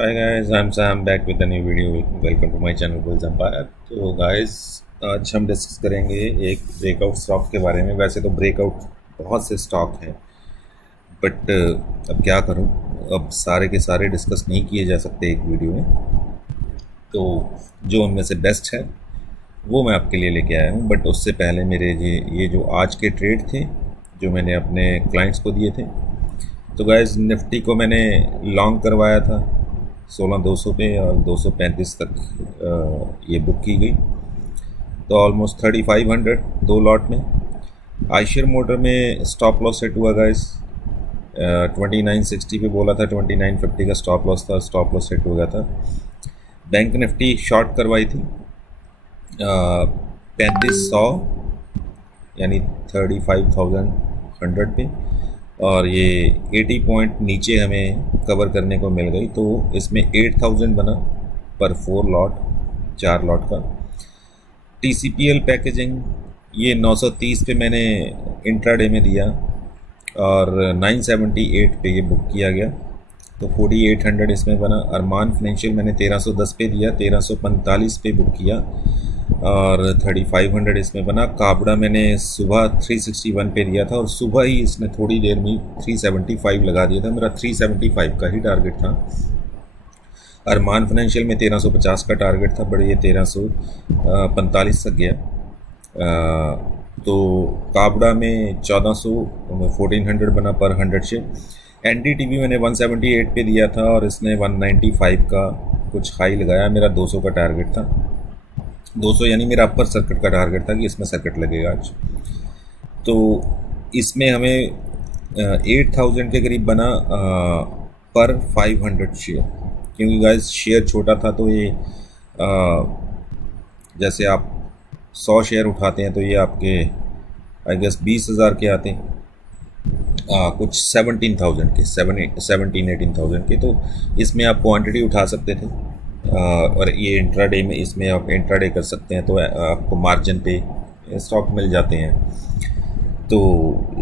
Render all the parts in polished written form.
Hi guys, I'm Sam back with a new video. Welcome to my channel Bulls Empire. तो guys आज हम discuss करेंगे एक breakout stock के बारे में। वैसे तो ब्रेकआउट बहुत से स्टॉक हैं बट अब क्या करूं, अब सारे के सारे डिस्कस नहीं किए जा सकते एक वीडियो में। तो जो उनमें से बेस्ट है वो मैं आपके लिए लेके आया हूं। बट उससे पहले मेरे ये जो आज के ट्रेड थे जो मैंने अपने क्लाइंट्स को दिए थे, तो गाइस निफ्टी को मैंने लॉन्ग करवाया था 16,200 पे और 235 तक ये बुक की गई, तो ऑलमोस्ट 3,500 दो लॉट में। आयशर मोटर में स्टॉप लॉस सेट हुआ गाइस 2960 पे बोला था, 2950 का स्टॉप लॉस था, स्टॉप लॉस सेट हो गया था। बैंक निफ्टी शॉर्ट करवाई थी 3500 यानी 35,100 पे, और ये 80 पॉइंट नीचे हमें कवर करने को मिल गई, तो इसमें 8,000 बना पर 4 लॉट 4 लॉट का। TCPL पैकेजिंग ये 930 पे मैंने इंट्राडे में दिया और 978 पे ये बुक किया गया, तो 4,800 इसमें बना। अरमान फाइनेंशियल मैंने 1310 पे दिया, 1345 पे बुक किया और 3,500 इसमें बना। काबड़ा मैंने सुबह 361 पे दिया था और सुबह ही इसने थोड़ी देर में 375 लगा दिया था। मेरा 375 का ही टारगेट था। अरमान फाइनेंशियल में 1350 का टारगेट था, बट ये 1345 तक गया। तो काबड़ा में 1400 बना पर 100 शेयर। NDTV मैंने 178 पे दिया था और इसने 195 का कुछ हाई लगाया। मेरा 200 का टारगेट था, 200 यानी मेरा अपर सर्किट का टारगेट था कि इसमें सर्किट लगेगा आज। तो इसमें हमें 8,000 के करीब बना पर 500 शेयर, क्योंकि गाइस शेयर छोटा था। तो ये जैसे आप 100 शेयर उठाते हैं तो ये आपके आई गेस 20,000 के आते हैं, कुछ 17,000 के 17-18,000 के। तो इसमें आप क्वांटिटी उठा सकते थे और ये इंट्राडे में इसमें आप इंट्राडे कर सकते हैं, तो आपको मार्जिन पे स्टॉक मिल जाते हैं। तो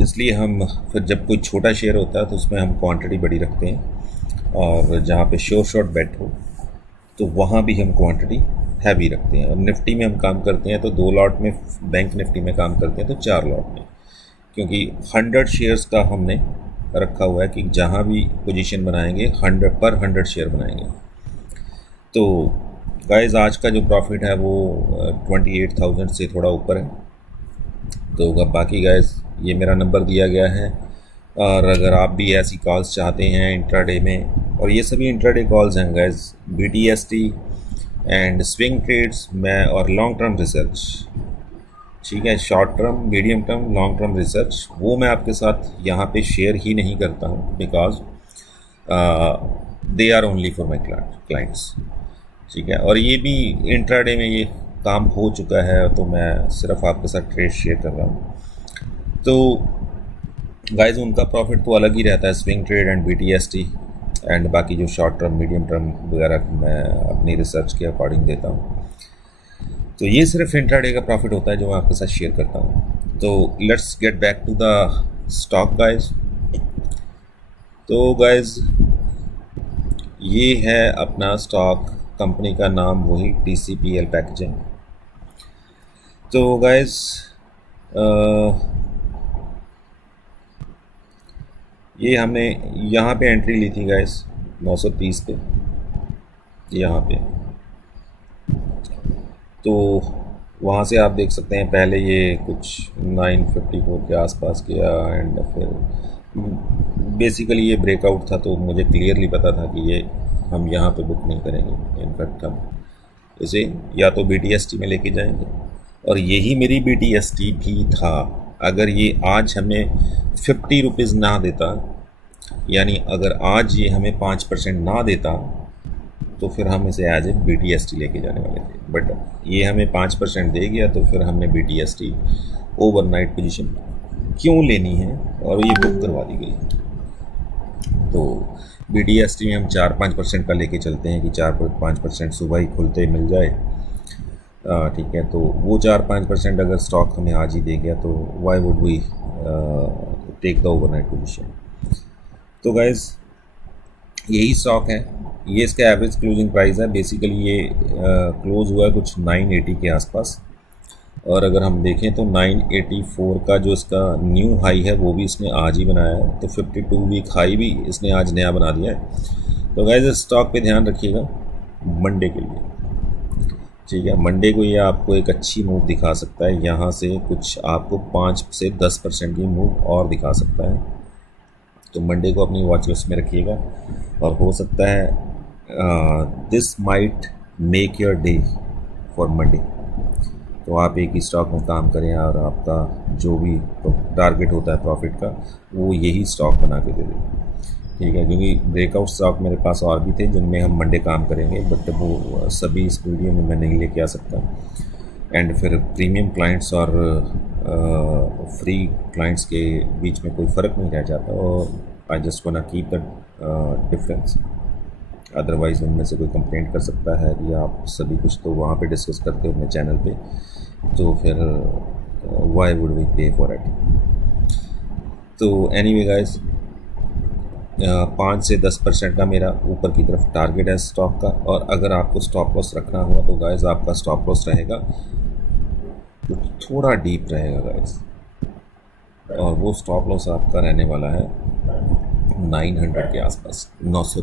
इसलिए हम फिर जब कोई छोटा शेयर होता है तो उसमें हम क्वांटिटी बड़ी रखते हैं, और जहाँ पे श्योर शॉर्ट बेट हो तो वहाँ भी हम क्वांटिटी हैवी रखते हैं। और निफ्टी में हम काम करते हैं तो 2 लॉट में, बैंक निफ्टी में काम करते हैं तो 4 लॉट में, क्योंकि 100 शेयर्स का हमने रखा हुआ है कि जहाँ भी पोजीशन बनाएंगे 100 पर 100 शेयर बनाएंगे। तो गाइस आज का जो प्रॉफिट है वो 28,000 से थोड़ा ऊपर है। तो बाकी गाइस ये मेरा नंबर दिया गया है, और अगर आप भी ऐसी कॉल्स चाहते हैं इंट्राडे में, और ये सभी इंट्राडे कॉल्स हैं guys, BTST and swing trades में, और लॉन्ग टर्म रिसर्च, ठीक है, short term, medium term, long term research, वो मैं आपके साथ यहाँ पे शेयर ही नहीं करता हूँ, because they are only for my clients, ठीक है। और ये भी इंट्राडे में ये काम हो चुका है, तो मैं सिर्फ आपके साथ ट्रेड शेयर कर रहा हूँ। तो गाइस उनका प्रॉफिट तो अलग ही रहता है, swing trade and BTST, and बाकी जो शॉर्ट टर्म, मीडियम टर्म वगैरह मैं अपनी रिसर्च के अकॉर्डिंग देता हूँ। तो ये सिर्फ इंट्राडे का प्रॉफिट होता है जो मैं आपके साथ शेयर करता हूँ। तो let's get back to the stock guys. तो गाइस ये है अपना स्टॉक, कंपनी का नाम वही TCPL पैकेजिंग। तो गाइस ये हमने यहाँ पे एंट्री ली थी गाइस 930 पे, यहाँ पे। तो वहाँ से आप देख सकते हैं पहले ये कुछ 954 के आसपास किया, एंड फिर बेसिकली ये ब्रेकआउट था, तो मुझे क्लियरली पता था कि ये हम यहाँ पे बुक नहीं करेंगे। इनफैक्ट हम इसे या तो BTST में लेके जाएंगे, और यही मेरी BTST भी था। अगर ये आज हमें 50 रुपीज़ ना देता, यानी अगर आज ये हमें 5% ना देता, तो फिर हम इसे एज ए BTST लेके जाने वाले थे। बट ये हमें 5% दे गया, तो फिर हमने BTST ओवरनाइट पोजीशन क्यों लेनी है, और ये बुक करवा दी गई। तो BTST में हम 4-5% का लेके चलते हैं कि 4-5% सुबह ही खुलते मिल जाए, ठीक है। तो वो 4-5% अगर स्टॉक हमें आज ही दे गया, तो why would we take the overnight position. तो गाइज यही स्टॉक है, ये इसका एवरेज क्लोजिंग प्राइस है। बेसिकली ये क्लोज हुआ है कुछ 980 के आसपास, और अगर हम देखें तो 984 का जो इसका न्यू हाई है वो भी इसने आज ही बनाया है, तो 52 वीक हाई भी इसने आज नया बना दिया है। तो गाइस इस स्टॉक पे ध्यान रखिएगा मंडे के लिए, ठीक है। मंडे को ये आपको एक अच्छी मूव दिखा सकता है, यहाँ से कुछ आपको 5 से 10% की मूव और दिखा सकता है। तो मंडे को अपनी वॉच लिस्ट में रखिएगा, और हो सकता है this might make your day for Monday. तो आप एक ही स्टॉक में काम करें और आपका जो भी टारगेट होता है प्रॉफिट का वो यही स्टॉक बना के दे दें, ठीक है। क्योंकि ब्रेकआउट स्टॉक मेरे पास और भी थे जिनमें हम मंडे काम करेंगे, बट वो सभी इस वीडियो में मैं नहीं लेके आ सकता। एंड फिर प्रीमियम क्लाइंट्स और फ्री क्लाइंट्स के बीच में कोई फ़र्क नहीं रह जाता, और I just want to keep the difference. Otherwise उनमें से कोई कंप्लेंट कर सकता है कि आप सभी कुछ तो वहाँ पे डिस्कस करते हो अपने चैनल पे, तो फिर वाई वुड वी पे फॉर इट। तो एनीवे गाइस, 5 से 10% का मेरा ऊपर की तरफ टारगेट है स्टॉक का, और अगर आपको स्टॉप लॉस रखना हुआ तो गाइस आपका स्टॉप लॉस रहेगा तो थोड़ा डीप रहेगा गाइस, और वो स्टॉप लॉस आपका रहने वाला है 900 के आसपास, 900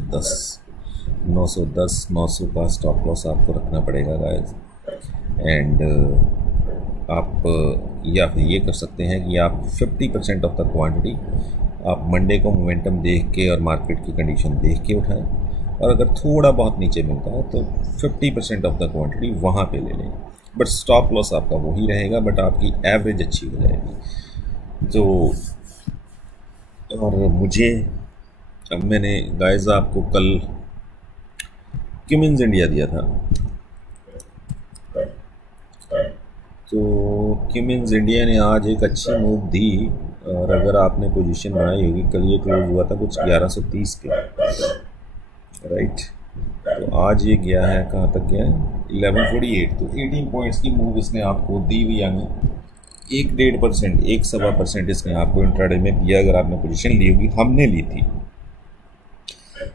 का स्टॉप लॉस आपको रखना पड़ेगा गाइस। एंड आप या फिर ये कर सकते हैं कि आप 50% ऑफ द क्वांटिटी आप मंडे को मोमेंटम देख के और मार्केट की कंडीशन देख के उठाएं, और अगर थोड़ा बहुत नीचे मिलता है तो 50% ऑफ द क्वांटिटी वहाँ पे ले लें, बट स्टॉप लॉस आपका वही रहेगा, बट आपकी एवरेज अच्छी हो जाएगी। तो और मुझे, अब मैंने गाइस आपको कल क्यूमिंस इंडिया दिया था, तो क्यूमिंस इंडिया ने आज एक अच्छी मूव दी, और अगर आपने पोजीशन बनाई होगी, कल ये क्लोज हुआ था कुछ 1130 के, राइट। तो आज ये गया है, कहाँ तक गया है 1148, तो 18 पॉइंट्स की मूव इसने आपको दी हुई, यानी 1.5%, 1.25% इसने आपको इंट्राडे में दिया। अगर आपने पोजीशन ली होगी, हमने ली थी,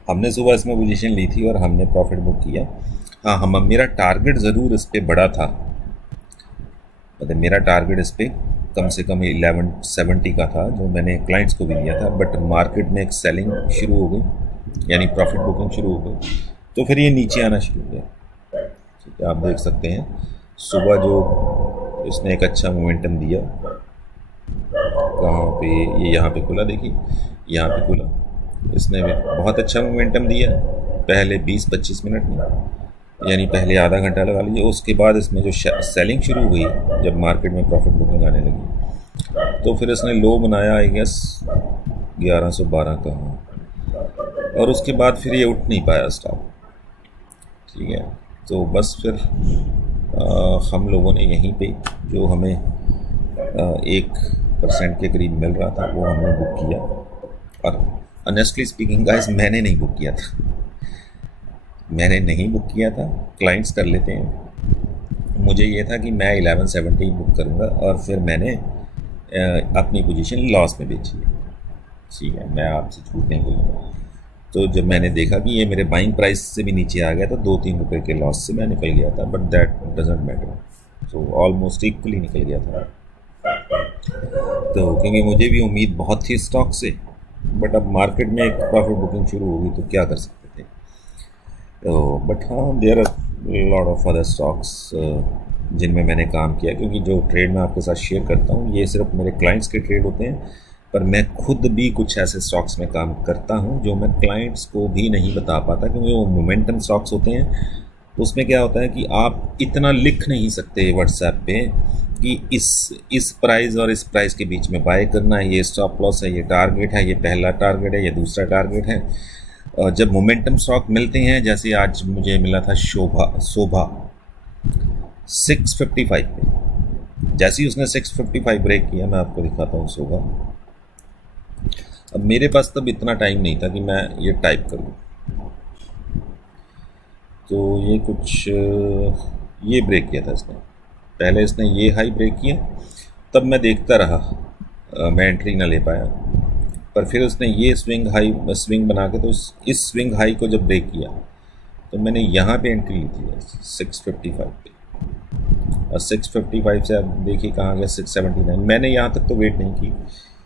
हमने सुबह इसमें पोजीशन ली थी और हमने प्रॉफिट बुक किया। हाँ, मेरा टारगेट ज़रूर इस पर बड़ा था, मतलब मेरा टारगेट इस पर कम से कम 1170 का था, जो मैंने क्लाइंट्स को भी दिया था, बट मार्केट में एक सेलिंग शुरू हो गई, यानी प्रॉफिट बुकिंग शुरू हो गई, तो फिर ये नीचे आना शुरू हो गया, ठीक है। आप देख सकते हैं सुबह जो इसने एक अच्छा मोमेंटम दिया, कहाँ पे, ये यहाँ पे खुला, देखिए यहाँ पे खुला, इसने भी बहुत अच्छा मोमेंटम दिया पहले 20-25 मिनट में, यानी पहले आधा घंटा लगा लीजिए। उसके बाद इसमें जो सेलिंग शुरू हुई, जब मार्केट में प्रॉफिट बुकिंग आने लगी, तो फिर इसने लो बनाया आई गेस 1112 का, और उसके बाद फिर ये उठ नहीं पाया स्टॉक, ठीक है। तो बस फिर हम लोगों ने यहीं पे जो हमें 1% के करीब मिल रहा था वो हमने बुक किया, और ऑनेस्टली स्पीकिंग गाइस मैंने नहीं बुक किया था, मैंने नहीं बुक किया था, क्लाइंट्स कर लेते हैं। मुझे ये था कि मैं 1170 बुक करूँगा, और फिर मैंने अपनी पोजीशन लॉस में बेची है, ठीक है, मैं आपसे झूठ नहीं बोलूँगा। तो जब मैंने देखा कि ये मेरे बाइंग प्राइस से भी नीचे आ गया, तो 2-3 रुपये के लॉस से मैं निकल गया था, बट दैट डजेंट मैटर, तो ऑलमोस्ट इक्वली निकल गया था। तो क्योंकि मुझे भी उम्मीद बहुत थी स्टॉक से, बट अब मार्केट में एक प्रॉफिट बुकिंग शुरू होगी तो क्या कर सकते थे। तो बट हाँ, there are lot of other stocks जिनमें मैंने काम किया, क्योंकि जो ट्रेड मैं आपके साथ शेयर करता हूँ ये सिर्फ मेरे क्लाइंट्स के ट्रेड होते हैं, पर मैं खुद भी कुछ ऐसे स्टॉक्स में काम करता हूँ जो मैं क्लाइंट्स को भी नहीं बता पाता, क्योंकि वो मोमेंटम स्टॉक्स होते हैं। उसमें क्या होता है कि आप इतना लिख नहीं सकते व्हाट्सएप पे कि इस प्राइस और इस प्राइस के बीच में बाय करना है, ये स्टॉप लॉस है, ये टारगेट है, ये पहला टारगेट है, ये दूसरा टारगेट है। जब मोमेंटम स्टॉक मिलते हैं, जैसे आज मुझे मिला था शोभा 655 पे, जैसे ही उसने 655 ब्रेक किया, मैं आपको दिखाता हूँ शोभा। अब मेरे पास तब इतना टाइम नहीं था कि मैं ये टाइप करूँ, तो ये कुछ ये ब्रेक किया था इसने, पहले इसने ये हाई ब्रेक किया, तब मैं देखता रहा, मैं एंट्री ना ले पाया। पर फिर उसने ये स्विंग बना के, तो इस स्विंग हाई को जब ब्रेक किया तो मैंने यहाँ पे एंट्री ली थी 655 पे, और 655 से अब देखिए कहाँ गया 679। मैंने यहाँ तक तो वेट नहीं की,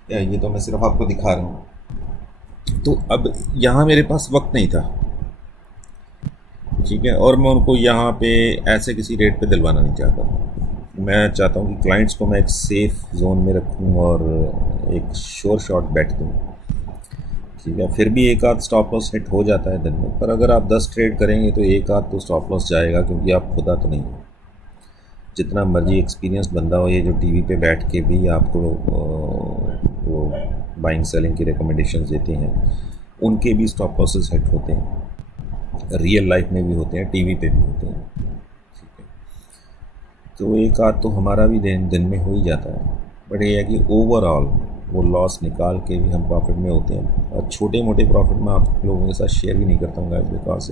ये तो मैं सिर्फ आपको दिखा रहा हूँ। तो अब यहाँ मेरे पास वक्त नहीं था, ठीक है, और मैं उनको यहाँ पे ऐसे किसी रेट पे दिलवाना नहीं चाहता। मैं चाहता हूँ कि क्लाइंट्स को मैं एक सेफ़ जोन में रखूँ और एक श्योर शॉट बैठ दूँ, ठीक है। फिर भी एक आध स्टॉप लॉस हिट हो जाता है दिन में, पर अगर आप 10 ट्रेड करेंगे तो एक आध तो स्टॉप लॉस जाएगा, क्योंकि आप खुदा तो नहीं हो। जितना मर्जी एक्सपीरियंस बंदा हो, ये जो टीवी पे बैठ के भी आपको वो बाइंग सेलिंग की रिकमेंडेशंस देते हैं, उनके भी स्टॉप लॉसेस हिट होते हैं, रियल लाइफ में भी होते हैं, टीवी पे भी होते हैं, ठीक है। तो एक आध तो हमारा भी दिन में हो ही जाता है, बट ये है कि ओवरऑल वो लॉस निकाल के भी हम प्रॉफिट में होते हैं। और छोटे मोटे प्रॉफिट में आप लोगों के साथ शेयर भी नहीं करता हूँ गाइस, बिकॉज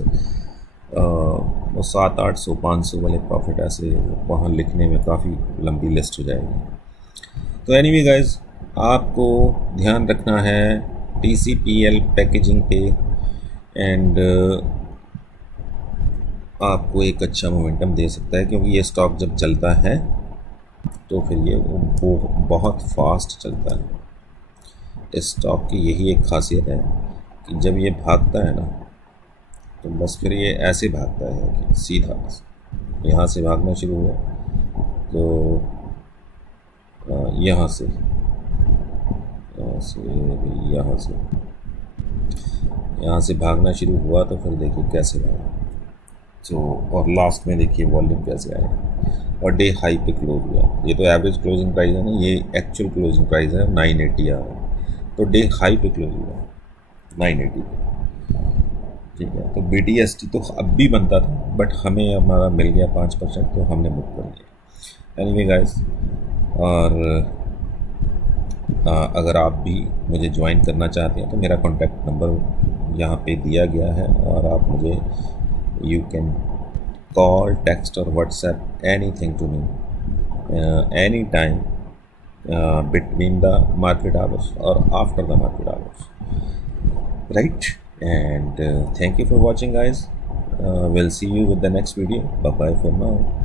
वो 700-800 500 वाले प्रॉफिट ऐसे वहाँ लिखने में काफ़ी लंबी लिस्ट हो जाएगी। तो एनीवे गाइस, आपको ध्यान रखना है TCPL पैकेजिंग पे, एंड आपको एक अच्छा मोमेंटम दे सकता है, क्योंकि ये स्टॉक जब चलता है तो फिर ये वो बहुत फास्ट चलता है। इस स्टॉक की यही एक खासियत है कि जब ये भागता है ना, तो बस फिर ये ऐसे भागता है कि सीधा यहाँ से भागना शुरू हुआ तो यहाँ से भागना शुरू हुआ, तो फिर देखिए कैसे भागा, तो और लास्ट में देखिए वॉल्यूम कैसे आया और डे हाई पे क्लोज हुआ। ये तो एवरेज क्लोजिंग प्राइस है ना, ये एक्चुअल क्लोजिंग प्राइस है 980 आ रहा है, तो डे हाई पे क्लोज हुआ 980 पे, ठीक है। तो BTST तो अब भी बनता था, बट हमें हमारा मिल गया 5%, तो हमने बुक कर लिया। एनीवे गाइस, और अगर आप भी मुझे ज्वाइन करना चाहते हैं तो मेरा कॉन्टैक्ट नंबर यहाँ पे दिया गया है, और आप मुझे यू कैन कॉल, टेक्स्ट और WhatsApp anything to me any time between the market hours or after the market hours, right? And thank you for watching guys. We'll see you with the next video. Bye bye for now.